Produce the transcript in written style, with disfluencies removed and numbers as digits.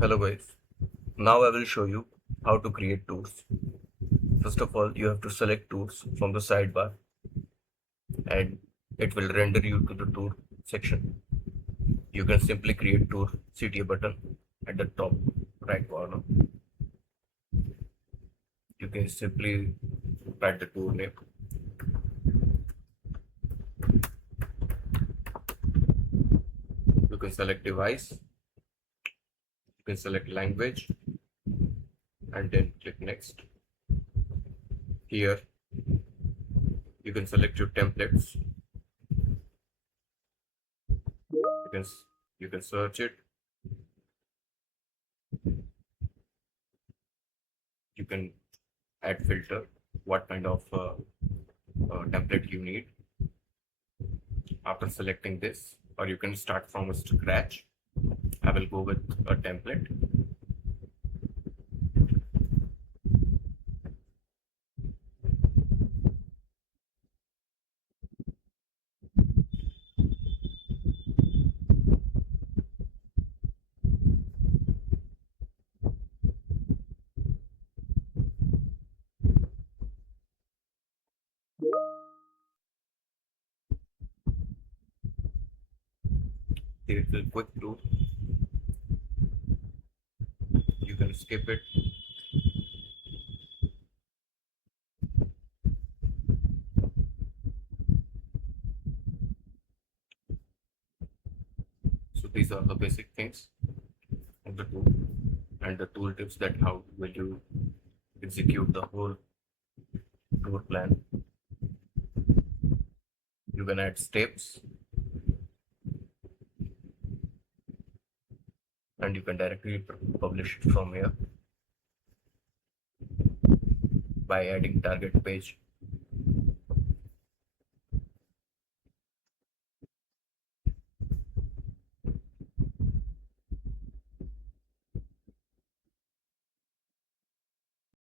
Hello guys, now I will show you how to create tours. First of all, you have to select tours from the sidebar and it will render you to the tour section. You can simply create tour CTA button at the top right corner. You can simply write the tour name. You can select device, you can select language and then click next. Here you can select your templates. You can search it. You can add filter what kind of template you need after selecting this, or you can start from scratch. I will go with a template. Here is a quick tour. You can skip it. So these are the basic things of the tool and the tool tips that how will you execute the whole tour plan. You can add steps and you can directly publish it from here by adding target page